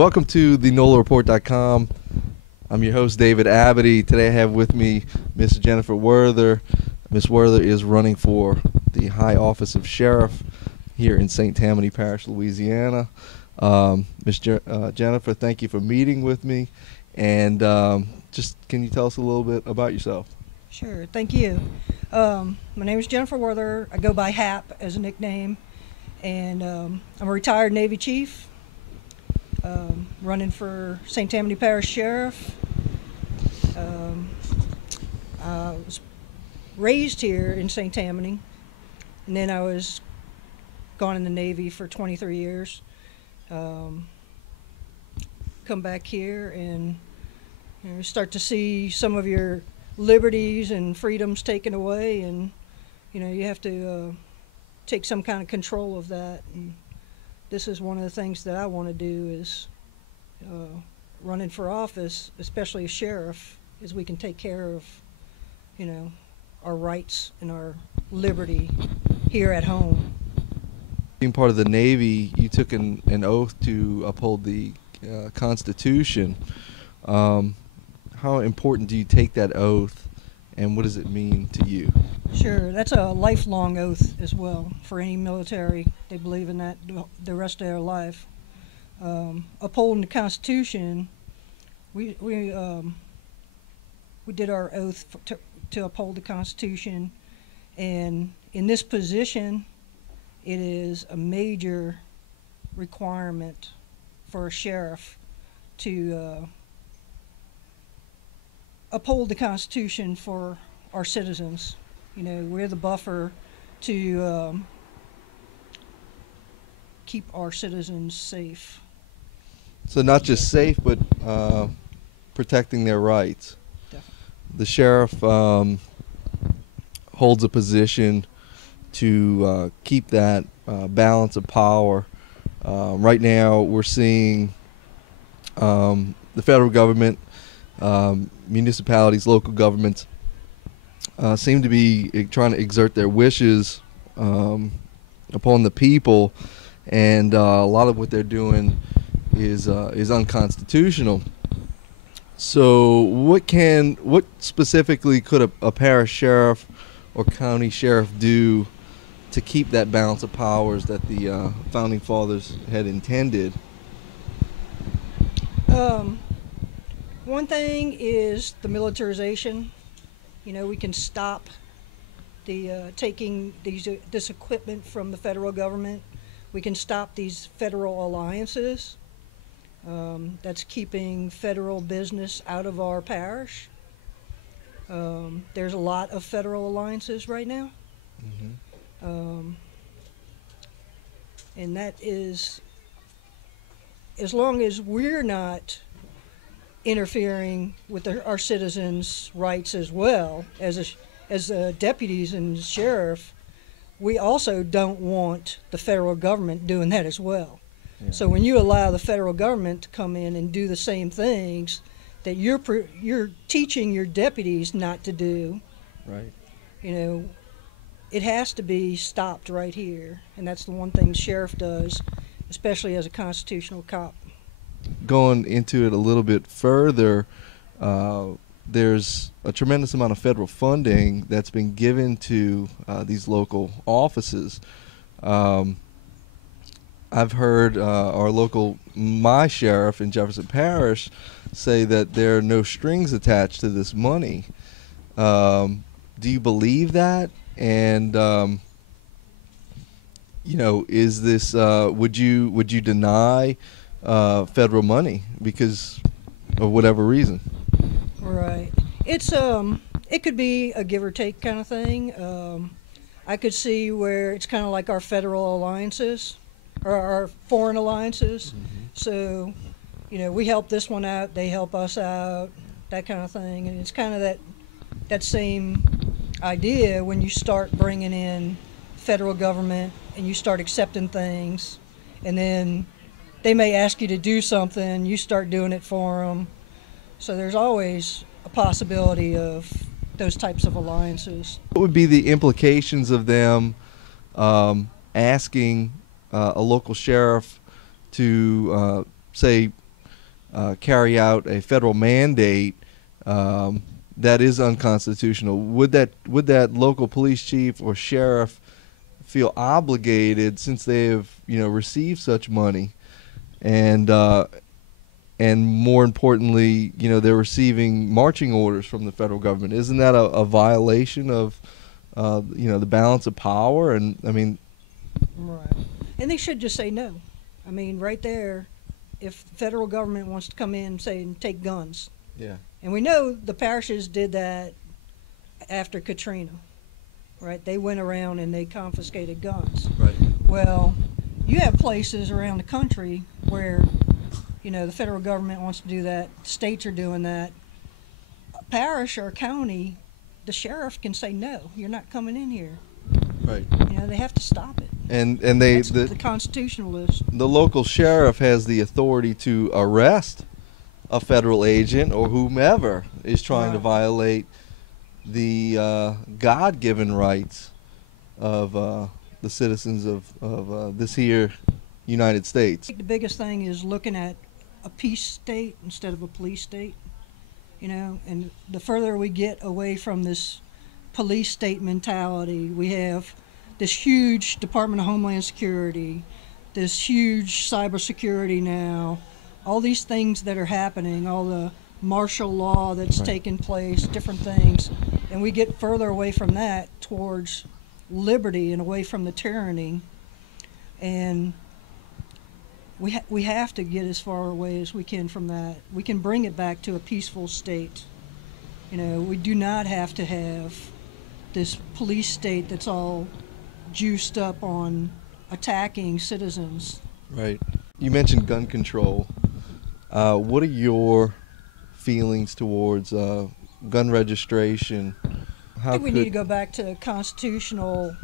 Welcome to the NOLAReport.com. I'm your host, David Abity. Today I have with me Miss Jennifer Werther. Miss Werther is running for the high office of sheriff here in St Tammany Parish, Louisiana. Jennifer, thank you for meeting with me. And just can you tell us a little bit about yourself? Sure, thank you. My name is Jennifer Werther. I go by HAP as a nickname, and I'm a retired Navy chief, running for St Tammany Parish Sheriff. I was raised here in St Tammany, and then I was gone in the Navy for 23 years. Come back here and start to see some of your liberties and freedoms taken away, and you have to take some kind of control of that. And this is one of the things that I want to do is running for office, especially as sheriff, is we can take care of our rights and our liberty here at home. Being part of the Navy, you took an oath to uphold the Constitution. How important do you take that oath, and what does it mean to you? Sure, that's a lifelong oath as well for any military. They believe in that the rest of their life. Upholding the Constitution, we did our oath to uphold the Constitution, and in this position, it is a major requirement for a sheriff to uphold the Constitution for our citizens. We're the buffer to keep our citizens safe. So not just safe, but protecting their rights. Definitely. The sheriff holds a position to keep that balance of power. Right now we're seeing the federal government, municipalities, local governments seem to be trying to exert their wishes upon the people, and a lot of what they're doing is unconstitutional. So what specifically could a parish sheriff or county sheriff do to keep that balance of powers that the founding fathers had intended? One thing is the militarization. We can stop the taking this equipment from the federal government. We can stop these federal alliances. That's keeping federal business out of our parish. There's a lot of federal alliances right now. Mm-hmm. And that is, as long as we're not interfering with our citizens' rights as well as deputies and sheriff, we also don't want the federal government doing that as well. Yeah. So when you allow the federal government to come in and do the same things that you're teaching your deputies not to do, right? It has to be stopped right here, and that's the one thing the sheriff does, especially as a constitutional cop. Going into it a little bit further, there's a tremendous amount of federal funding that's been given to these local offices. I've heard my sheriff in Jefferson Parish say that there are no strings attached to this money. Do you believe that? And is this would you deny federal money because of whatever reason? Right. It's it could be a give or take kind of thing. I could see where it's kind of like our federal alliances or our foreign alliances. Mm-hmm. So, we help this one out, they help us out, that kind of thing. And it's kind of that same idea when you start bringing in federal government and you start accepting things, and then they may ask you to do something, you start doing it for them. So there's always a possibility of those types of alliances. What would be the implications of them asking a local sheriff to say carry out a federal mandate that is unconstitutional, would that local police chief or sheriff feel obligated, since they have received such money, and more importantly, they're receiving marching orders from the federal government? Isn't that a violation of the balance of power? And I mean, right. And they should just say no. I mean, right there, if the federal government wants to come in and say take guns. yeah. And we know the parishes did that after Katrina, right? They went around and they confiscated guns. Right. Well, you have places around the country where, the federal government wants to do that, states are doing that. A parish or a county, the sheriff can say, no, you're not coming in here. Right. They have to stop it. And That's the constitutionalist. the local sheriff has the authority to arrest a federal agent or whomever is trying to violate the God-given rights of the citizens of this here United States. I think the biggest thing is looking at a peace state instead of a police state, and the further we get away from this police state mentality, we have this huge Department of Homeland Security, this huge cybersecurity now, all these things that are happening, all the martial law that's taking place, different things, and we get further away from that towards liberty and away from the tyranny, and we have to get as far away as we can from that. We can bring it back to a peaceful state. We do not have to have this police state that's all juiced up on attacking citizens. Right. You mentioned gun control. What are your feelings towards gun registration? I think we need to go back to constitutional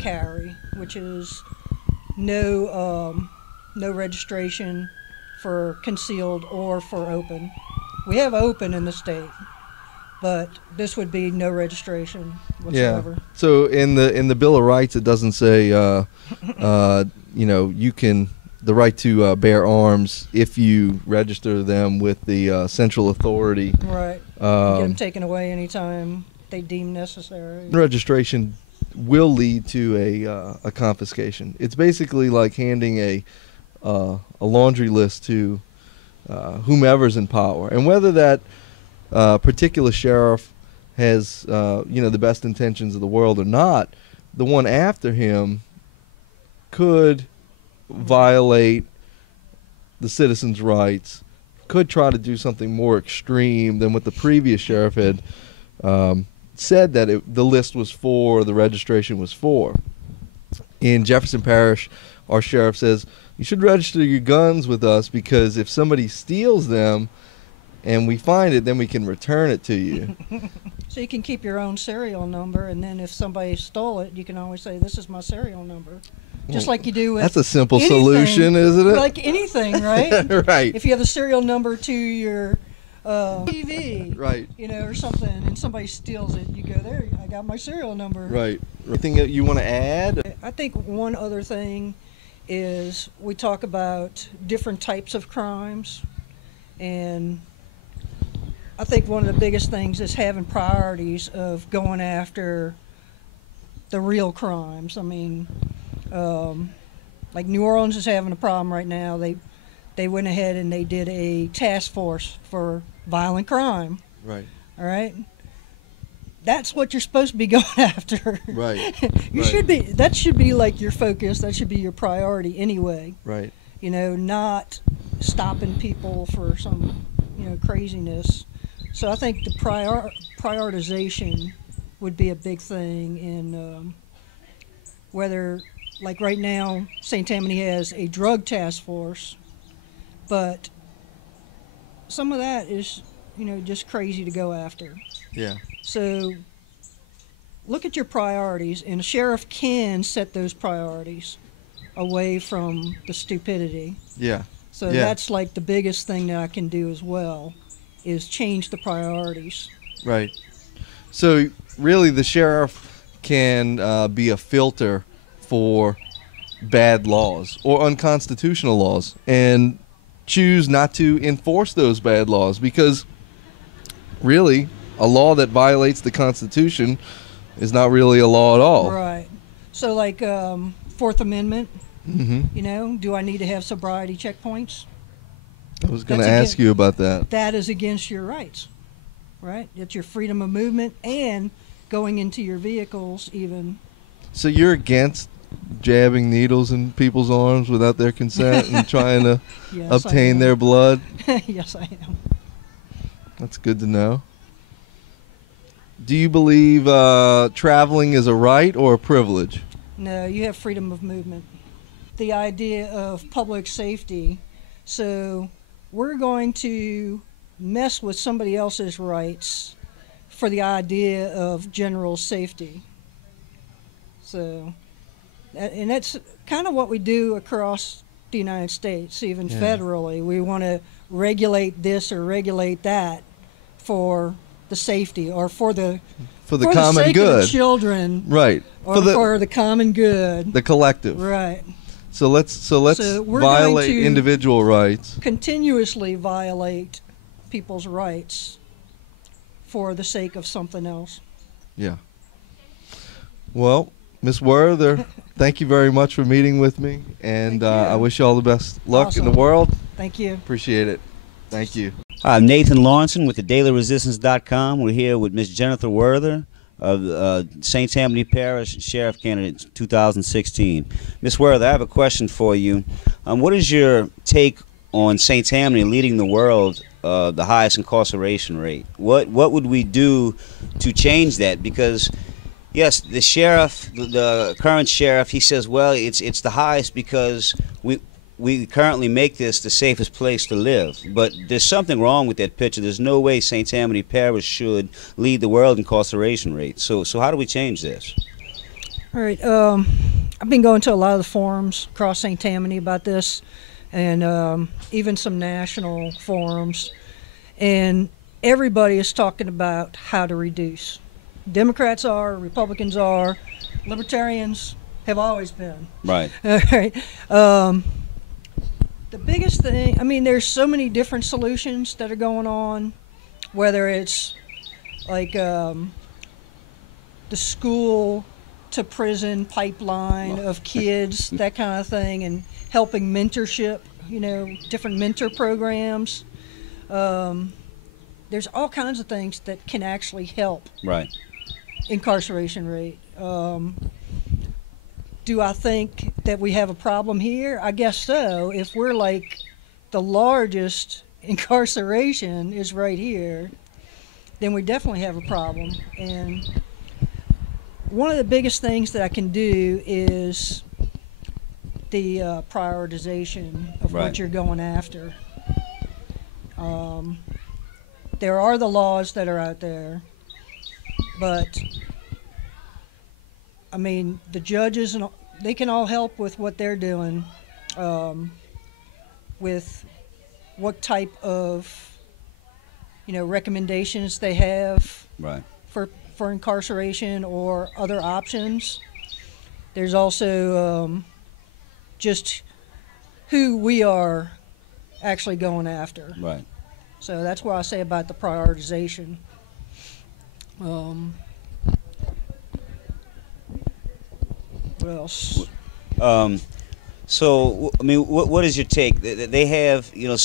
carry, which is no registration for concealed or for open. We have open in the state, but this would be no registration whatsoever. Yeah. So in the Bill of Rights, it doesn't say you can the right to bear arms if you register them with the central authority. Right. Get them taken away anytime they deem necessary. Registration will lead to a confiscation. It's basically like handing a laundry list to whomever's in power, and whether that particular sheriff has the best intentions of the world or not, the one after him could violate the citizens' rights, could try to do something more extreme than what the previous sheriff had said that the list was for, the registration was for. In Jefferson Parish, our sheriff says, you should register your guns with us, because if somebody steals them and we find it, then we can return it to you. So you can keep your own serial number, and then if somebody stole it, you can always say, this is my serial number. Just like you do with That's a simple anything, solution, isn't it? Like anything, right? Right. If you have a serial number to your TV, Right. or something, and somebody steals it, you go, there, I got my serial number. Right. Anything that you want to add? I think one other thing is we talk about different types of crimes, and I think one of the biggest things is having priorities of going after the real crimes. I mean, like New Orleans is having a problem right now. They went ahead and they did a task force for violent crime. Right. All right. That's what you're supposed to be going after. Right. Should be. That should be like your focus. That should be your priority anyway. Right. Not stopping people for some, craziness. So I think the prioritization would be a big thing in whether, like right now, St. Tammany has a drug task force, but some of that is, just crazy to go after. Yeah. So look at your priorities, and a sheriff can set those priorities away from the stupidity. Yeah. So that's like the biggest thing that I can do as well, is change the priorities. Right. So really the sheriff can be a filter for bad laws or unconstitutional laws. And choose not to enforce those bad laws, because really a law that violates the Constitution is not really a law at all. Right. So like Fourth Amendment, Mm-hmm. you know, do I need to have sobriety checkpoints? I was going to That's ask you about that. That is against your rights, right? It's your freedom of movement and going into your vehicles even. So you're against jabbing needles in people's arms without their consent and trying to Yes, obtain their blood? Yes, I am. That's good to know. Do you believe traveling is a right or a privilege? No, you have freedom of movement. The idea of public safety. So we're going to mess with somebody else's rights for the idea of general safety. So, and that's kind of what we do across the United States, even federally. We want to regulate this or regulate that for the safety or for the common sake good. of the children, Right. or for the common good, the collective. right? So let's we're violate going to individual rights. Continuously violate people's rights for the sake of something else. Yeah. Well, Ms. Werther, thank you very much for meeting with me, and I wish you all the best luck in the world. Thank you. Appreciate it. Thank you. I'm Nathan Lawrenson with the DailyResistance.com. We're here with Ms. Jennifer Werther of St Tammany Parish Sheriff candidate 2016. Ms. Werther, I have a question for you. What is your take on St Tammany leading the world the highest incarceration rate? What would we do to change that? Because yes, the sheriff, the current sheriff, he says, well, it's the highest because we currently make this the safest place to live. But there's something wrong with that picture. There's no way St. Tammany Parish should lead the world incarceration rate. So how do we change this? All right. I've been going to a lot of the forums across St. Tammany about this, and even some national forums. And everybody is talking about how to reduce. Democrats are, Republicans are, libertarians have always been. Right. All right. The biggest thing, I mean, there's so many different solutions that are going on, whether it's like the school to prison pipeline of kids, that kind of thing, and helping mentorship, you know, different mentor programs. There's all kinds of things that can actually help incarceration rate. Do I think that we have a problem here? I guess so. If we're like the largest incarceration is right here, then we definitely have a problem. And one of the biggest things that I can do is the prioritization of what you're going after. There are the laws that are out there, but I mean, the judges, and they can all help with what they're doing, with what type of, you know, recommendations they have for incarceration or other options. There's also just who we are actually going after. Right. So that's what I say about the prioritization. What else? So, I mean, what is your take? They have, you know,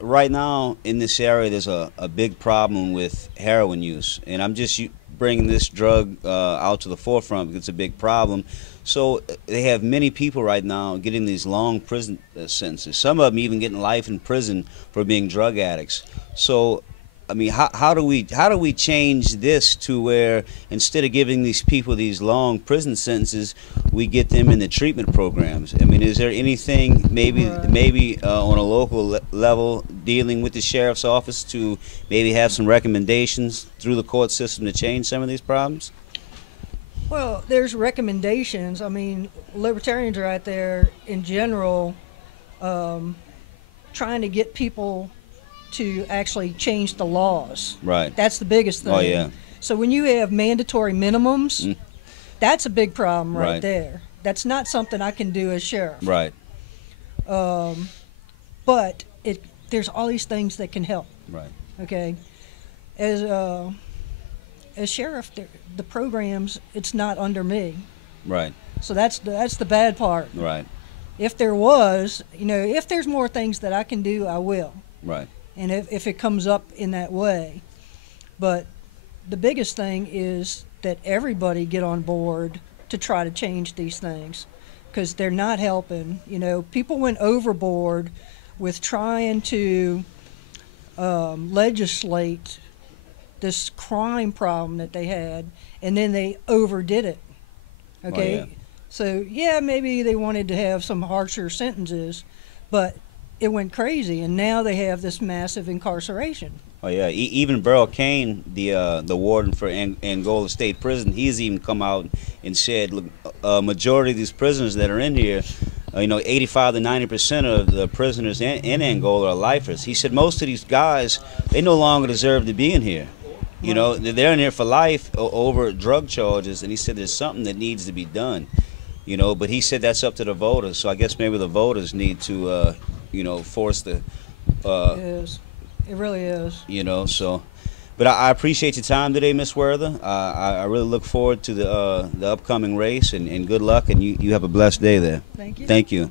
right now in this area, there's a big problem with heroin use, and I'm just bringing this drug out to the forefront because it's a big problem. So they have many people right now getting these long prison sentences. Some of them even getting life in prison for being drug addicts. So, I mean, how do we change this to where instead of giving these people these long prison sentences, we get them in the treatment programs? I mean, is there anything maybe on a local level dealing with the sheriff's office to maybe have some recommendations through the court system to change some of these problems? Well, there's recommendations. I mean, libertarians are out there in general trying to get people to actually change the laws. Right. That's the biggest thing. Oh, yeah. So when you have mandatory minimums, that's a big problem right there. That's not something I can do as sheriff. Right. But there's all these things that can help. Right. Okay, as sheriff, the programs, it's not under me. Right. So that's the bad part. Right. If there was, if there's more things that I can do, I will. Right. And if it comes up in that way. But the biggest thing is that everybody get on board to try to change these things, because they're not helping. People went overboard with trying to legislate this crime problem that they had, and then they overdid it. Okay? Oh, yeah. So, yeah, maybe they wanted to have some harsher sentences, but it went crazy, and now they have this massive incarceration. Oh yeah, even Burl Kane, the warden for Angola State Prison, he's even come out and said, look, majority of these prisoners that are in here, 85 to 90% of the prisoners in Angola are lifers. He said most of these guys, they no longer deserve to be in here. They're in here for life over drug charges, and he said there's something that needs to be done. But he said that's up to the voters. So I guess maybe the voters need to, force the. It is. It really is. But I appreciate your time today, Miss Werther. I really look forward to the upcoming race, and good luck, and you have a blessed day there. Thank you. Thank you.